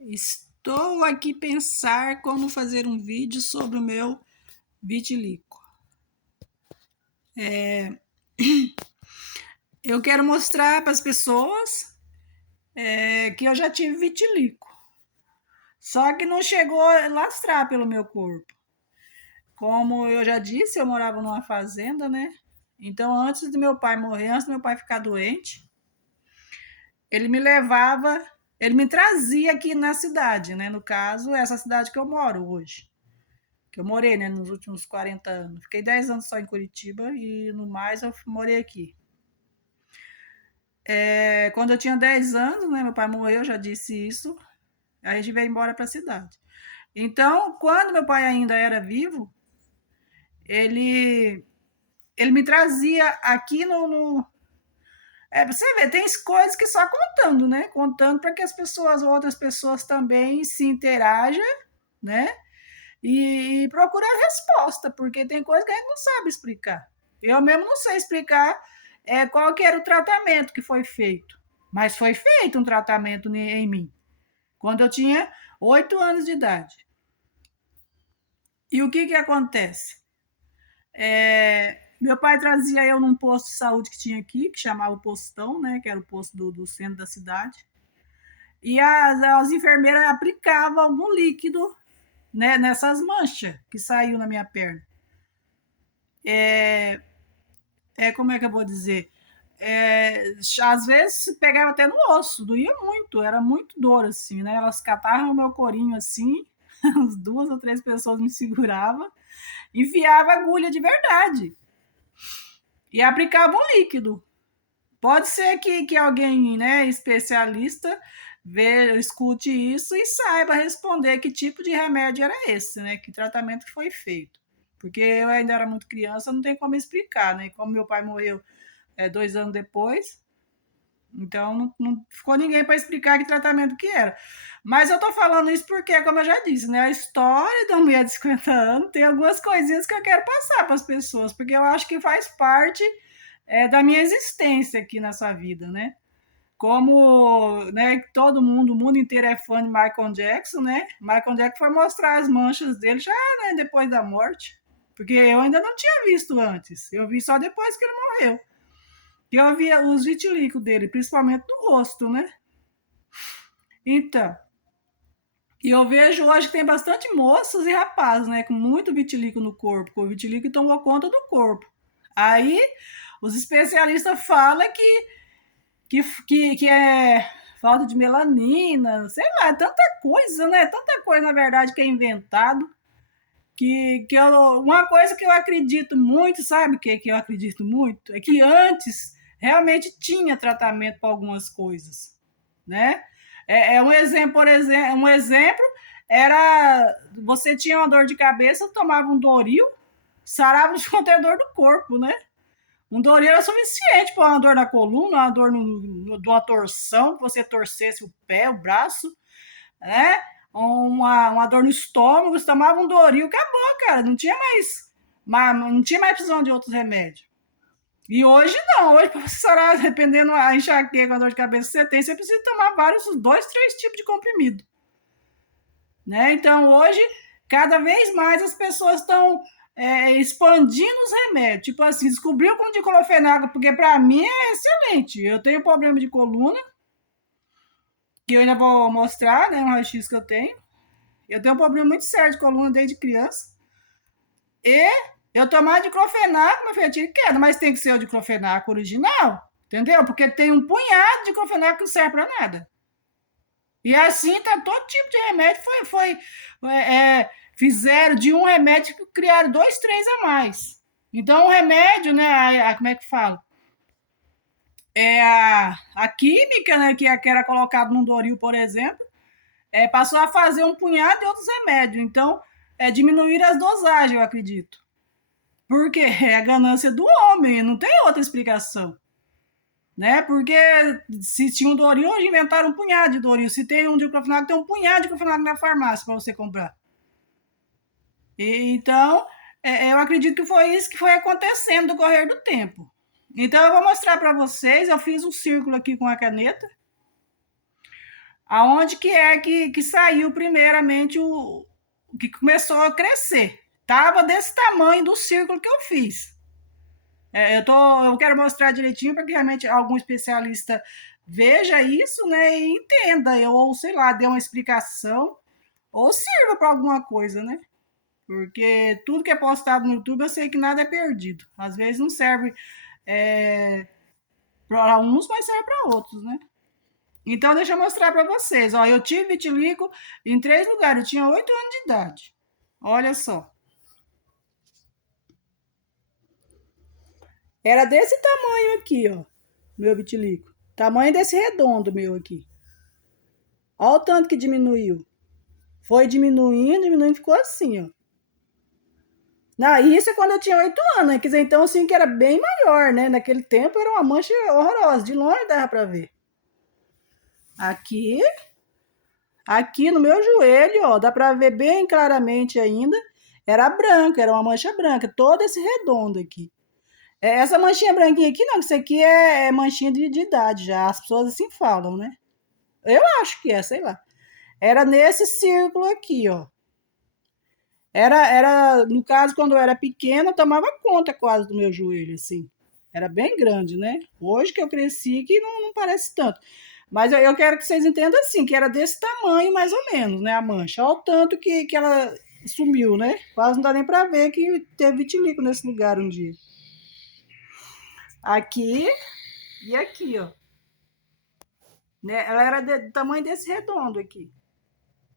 Estou aqui pensar como fazer um vídeo sobre o meu vitiligo. Eu quero mostrar para as pessoas que eu já tive vitiligo, só que não chegou a lastrar pelo meu corpo. Como eu já disse, eu morava numa fazenda, né? Então, antes do meu pai morrer, antes do meu pai ficar doente, ele me levava, ele me trazia aqui na cidade, né? No caso, essa cidade que eu moro hoje. Que eu morei, né, nos últimos 40 anos. Fiquei 10 anos só em Curitiba e no mais eu morei aqui. Quando eu tinha 10 anos, né, meu pai morreu, eu já disse isso, a gente veio embora para a cidade. Então, quando meu pai ainda era vivo, ele, ele me trazia aqui você vê, tem coisas que só contando, né? Contando para que as pessoas, outras pessoas também se interajam, né? E procurar resposta, porque tem coisa que a gente não sabe explicar. Eu mesmo não sei explicar qual que era o tratamento que foi feito, mas foi feito um tratamento em mim, quando eu tinha 8 anos de idade. E o que que acontece? Meu pai trazia eu num posto de saúde que tinha aqui, que chamava Postão, né, que era o posto do centro da cidade, e as enfermeiras aplicavam algum líquido, né, nessas manchas que saiu na minha perna. Como é que eu vou dizer? Às vezes pegava até no osso, doía muito, era muito dor, assim, né? Elas catavam o meu corinho assim, as 2 ou 3 pessoas me seguravam, enfiava agulha de verdade e aplicava um líquido. Pode ser que alguém, né, especialista, escute isso e saiba responder que tipo de remédio era esse, né? Que tratamento que foi feito. Porque eu ainda era muito criança, não tem como explicar, né? Como meu pai morreu 2 anos depois, então não ficou ninguém para explicar que tratamento que era. Mas eu tô falando isso porque, como eu já disse, né? A história da mulher de 50 anos tem algumas coisinhas que eu quero passar para as pessoas, porque eu acho que faz parte da minha existência aqui nessa vida, né? Como, né, todo mundo, o mundo inteiro é fã de Michael Jackson, né? Michael Jackson foi mostrar as manchas dele já, né, depois da morte, porque eu ainda não tinha visto antes. Eu vi só depois que ele morreu. E eu via os vitílicos dele, principalmente do rosto, né? Então, e eu vejo hoje que tem bastante moças e rapazes, né, com muito vitiligo no corpo, com o vitiligo que tomou conta do corpo. Aí, os especialistas falam que é falta de melanina, sei lá, tanta coisa, né? Tanta coisa, na verdade, que é inventado. Uma coisa que eu acredito muito, sabe o que eu acredito muito? É que antes realmente tinha tratamento para algumas coisas, né? Um exemplo, por exemplo, um exemplo era você tinha uma dor de cabeça, tomava um Doril, sarava de qualquer dor do corpo, né? Um Doril era suficiente para uma dor na coluna, uma dor de uma torção, que você torcesse o pé, o braço, né? Uma dor no estômago, você tomava um Doril, acabou, cara. Não tinha mais precisão de outros remédios. E hoje não, hoje para você sarar, dependendo da enxaqueca, a dor de cabeça que você tem, você precisa tomar vários, 2, 3 tipos de comprimido. Né? Então hoje, cada vez mais as pessoas estão expandindo os remédios. Tipo assim, descobriu com diclofenaco, porque para mim é excelente. Eu tenho problema de coluna, que eu ainda vou mostrar, né? Um raio-x que eu tenho. Eu tenho um problema muito sério de coluna desde criança. E eu tomar diclofenaco, meu filho, tiro queda, mas tem que ser o diclofenaco original, entendeu? Porque tem um punhado de diclofenaco que não serve para nada. E assim tá todo tipo de remédio fizeram de um remédio que criaram 2, 3 a mais. Então o remédio, né, como é que fala? A química, né, que era colocado num Doril, por exemplo, passou a fazer um punhado de outros remédios. Então, diminuir as dosagens, eu acredito. Porque é a ganância do homem, não tem outra explicação. Né? Porque se tinha um Doril, hoje inventaram um punhado de Doril. Se tem um diclofenaco, tem um punhado de diclofenaco na farmácia para você comprar. Então, eu acredito que foi isso que foi acontecendo no correr do tempo. Então, eu vou mostrar para vocês. Eu fiz um círculo aqui com a caneta. Aonde que é que saiu primeiramente o que começou a crescer. Tava desse tamanho do círculo que eu fiz. Eu quero mostrar direitinho para que realmente algum especialista veja isso, né, e entenda, ou sei lá, dê uma explicação, ou sirva para alguma coisa, né? Porque tudo que é postado no YouTube eu sei que nada é perdido. Às vezes não serve para uns, mas serve para outros, né? Então, deixa eu mostrar para vocês. Ó, eu tive vitiligo em 3 lugares. Eu tinha 8 anos de idade. Olha só. Era desse tamanho aqui, ó. Meu vitiligo. Tamanho desse redondo meu aqui. Olha o tanto que diminuiu. Foi diminuindo, diminuindo, ficou assim, ó. Não, isso é quando eu tinha 8 anos, né? Quer dizer, então, assim, que era bem maior, né? Naquele tempo era uma mancha horrorosa. De longe dava pra ver. Aqui, aqui no meu joelho, ó, dá pra ver bem claramente ainda. Era branca, era uma mancha branca, todo esse redondo aqui. Essa manchinha branquinha aqui, não, isso aqui é manchinha de idade já. As pessoas assim falam, né? Eu acho que é, sei lá. Era nesse círculo aqui, ó. No caso, quando eu era pequena, eu tomava conta quase do meu joelho, assim. Era bem grande, né? Hoje que eu cresci, que não parece tanto. Mas eu quero que vocês entendam assim, que era desse tamanho, mais ou menos, né, a mancha. Olha o tanto que ela sumiu, né? Quase não dá nem pra ver que teve vitiligo nesse lugar um dia. Aqui e aqui, ó. Né? Ela era do tamanho desse redondo aqui.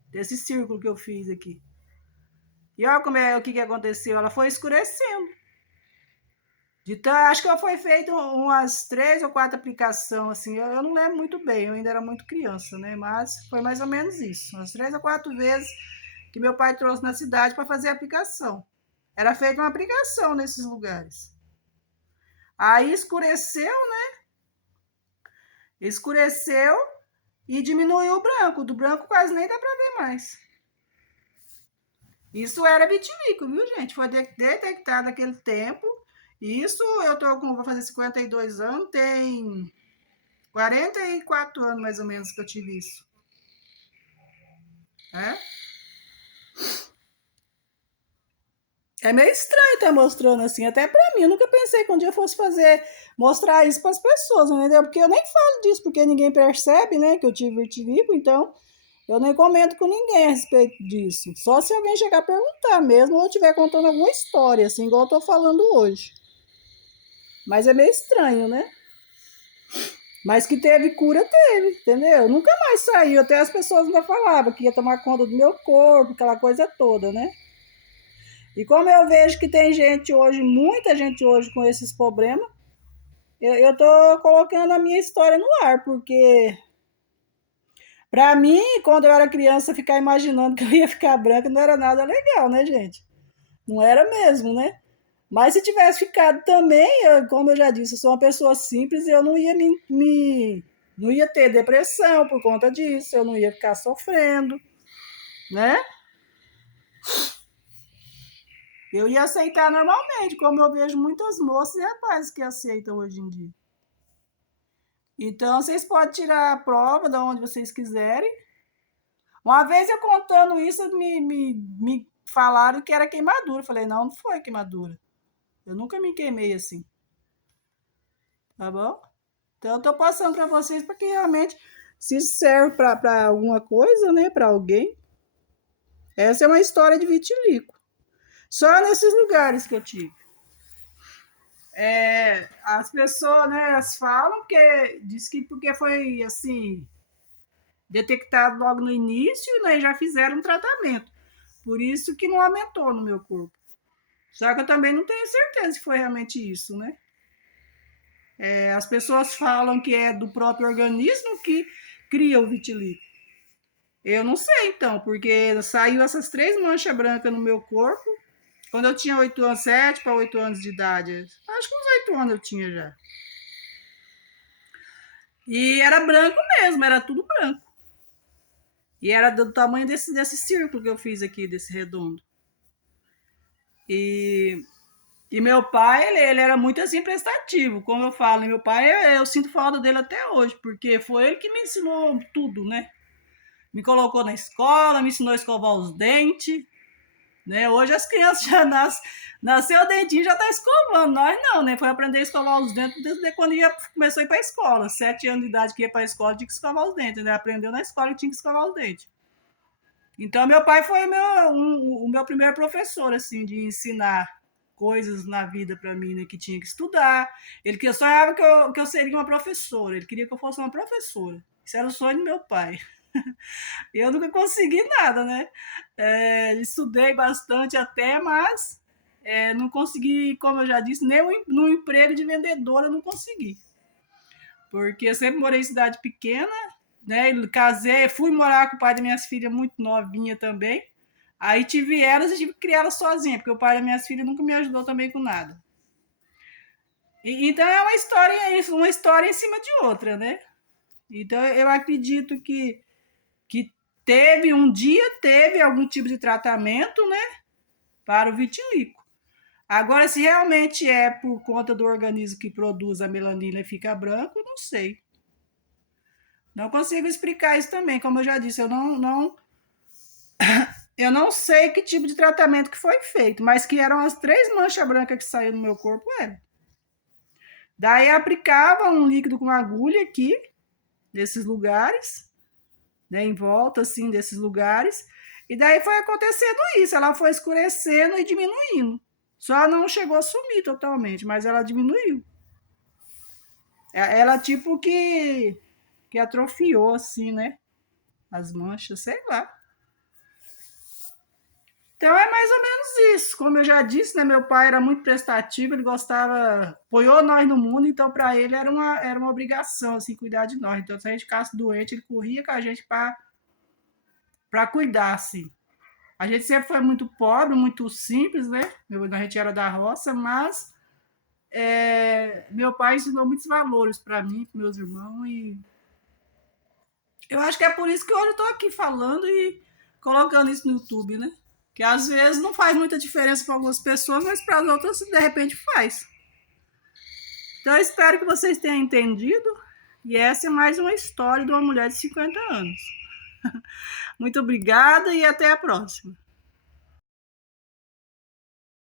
Desse círculo que eu fiz aqui. E olha o que aconteceu. Ela foi escurecendo. Acho que ela foi feita umas 3 ou 4 aplicações, assim, eu não lembro muito bem, eu ainda era muito criança, né? Mas foi mais ou menos isso, umas 3 ou 4 vezes que meu pai trouxe na cidade para fazer a aplicação. Era feita uma aplicação nesses lugares. Aí escureceu, né? Escureceu e diminuiu o branco. Do branco quase nem dá para ver mais. Isso era vitiligo, viu, gente? Foi detectado naquele tempo. Isso vou fazer 52 anos, tem 44 anos mais ou menos que eu tive isso. É? É meio estranho estar mostrando assim, até pra mim. Eu nunca pensei que um dia eu fosse mostrar isso para as pessoas, entendeu? Porque eu nem falo disso, porque ninguém percebe, né, que eu tive vitiligo, então eu nem comento com ninguém a respeito disso. Só se alguém chegar a perguntar mesmo, ou eu estiver contando alguma história, assim, igual eu tô falando hoje. Mas é meio estranho, né? Mas que teve cura, teve, entendeu? Nunca mais saiu. Até as pessoas ainda falavam que ia tomar conta do meu corpo, aquela coisa toda, né? E como eu vejo que tem gente hoje, muita gente hoje com esses problemas, eu tô colocando a minha história no ar, porque pra mim, quando eu era criança, ficar imaginando que eu ia ficar branca não era nada legal, né, gente? Não era mesmo, né? Mas se tivesse ficado também, como eu já disse, eu sou uma pessoa simples e eu não ia não ia ter depressão por conta disso, eu não ia ficar sofrendo, né? Eu ia aceitar normalmente, como eu vejo muitas moças e rapazes que aceitam hoje em dia. Então, vocês podem tirar a prova de onde vocês quiserem. Uma vez eu contando isso, me falaram que era queimadura. Eu falei, não, não foi queimadura. Eu nunca me queimei assim. Tá bom? Então, eu tô passando para vocês porque realmente, se isso serve para alguma coisa, né, para alguém, essa é uma história de vitiligo. Só nesses lugares que eu tive. As pessoas, né, elas falam que diz que porque foi assim detectado logo no início, né, já fizeram um tratamento. Por isso que não aumentou no meu corpo. Só que eu também não tenho certeza se foi realmente isso, né? As pessoas falam que é do próprio organismo que cria o vitiligo. Eu não sei, então, porque saiu essas 3 manchas brancas no meu corpo quando eu tinha 8 anos, 7 para 8 anos de idade. Acho que uns 8 anos eu tinha já. E era branco mesmo, era tudo branco. E era do tamanho desse círculo que eu fiz aqui, desse redondo. E, e meu pai, ele era muito assim prestativo, como eu falo. Meu pai, eu sinto falta dele até hoje, porque foi ele que me ensinou tudo, né? me colocou na escola, me ensinou a escovar os dentes, né? Hoje as crianças já nasceu o dentinho, já tá escovando. Nós não, né? Foi aprender a escovar os dentes desde quando começou a ir para a escola. 7 anos de idade que ia para a escola, tinha que escovar os dentes, né? Aprendeu na escola que tinha que escovar os dentes. Então, meu pai foi o meu primeiro professor, assim, de ensinar coisas na vida para mim, né? Que tinha que estudar. Ele que sonhava que eu seria uma professora. Ele queria que eu fosse uma professora. Isso era o sonho do meu pai. Eu nunca consegui nada, né? Estudei bastante até, mas não consegui, como eu já disse, nem no emprego de vendedora eu não consegui. Porque eu sempre morei em cidade pequena, né? Casei, fui morar com o pai das minhas filhas muito novinha também. Aí tive elas e tive que criar elas sozinha, porque o pai das minhas filhas nunca me ajudou também com nada. Então é uma história em cima de outra, né? Então eu acredito que teve algum tipo de tratamento, né, para o vitiligo. Agora, se realmente é por conta do organismo que produz a melanina e fica branco, não sei. Não consigo explicar isso também, como eu já disse, eu não sei que tipo de tratamento que foi feito, mas que eram as 3 manchas brancas que saíram no meu corpo, era. Daí aplicava um líquido com agulha aqui, nesses lugares, né, em volta assim desses lugares, e daí foi acontecendo isso, ela foi escurecendo e diminuindo. Só não chegou a sumir totalmente, mas ela diminuiu. Ela tipo que atrofiou assim, né? As manchas, sei lá. Então é mais ou menos isso. Como eu já disse, né, meu pai era muito prestativo, ele gostava, apoiou nós no mundo, então para ele era uma obrigação assim cuidar de nós. Então se a gente ficasse doente, ele corria com a gente para cuidar assim. A gente sempre foi muito pobre, muito simples, né? A gente era da roça, mas meu pai ensinou muitos valores para mim, para meus irmãos, e eu acho que é por isso que hoje eu estou aqui falando e colocando isso no YouTube, né? Que às vezes não faz muita diferença para algumas pessoas, mas para as outras de repente faz. Então eu espero que vocês tenham entendido. E essa é mais uma história de uma mulher de 50 anos. Muito obrigada e até a próxima.